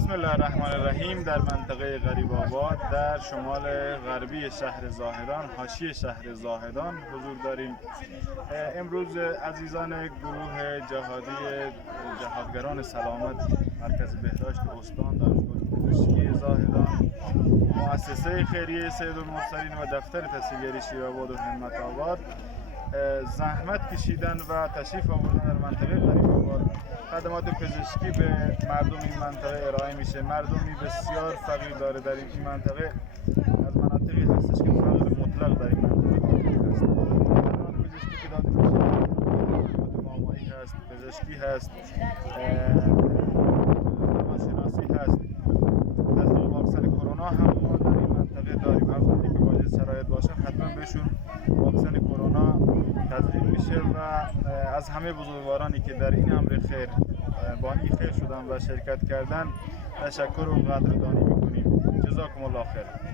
بسم الله الرحمن الرحیم. در منطقه غریب آباد در شمال غربی شهر زاهدان، حاشیه شهر زاهدان حضور داریم. امروز عزیزان گروه جهادی جهادگران سلامت مرکز بهداشت استان دانشگاه پزشکی زاهدان، مؤسسه خیریه سید المرسلین و دفتر تحصیلگری شیرآباد و همت آباد زحمت کشیدن و تشریف آوردن در منطقه غریب آباد. خدمات پزشکی به مردم این منطقه ارائه میشه. مردمی بسیار فقیر داره در این منطقه، از مناطقی هستش که فقر مطلق در این منطقه هست. خدمات پزشکی که داده میشه، خدمات مامایی هست، پزشکی هست، روانشناسی هست. تزریق واکسن کرونا هم ما در این منطقه داریم. افرادی که واجد شرایط باشن حتما بهشون واکسن کرونا تزریق میشه و از همه بزرگوارانی که در این امر خیر بانی خیر شدن و شرکت کردن تشکر و قدردانی میکنیم. جزاکم الله خیر.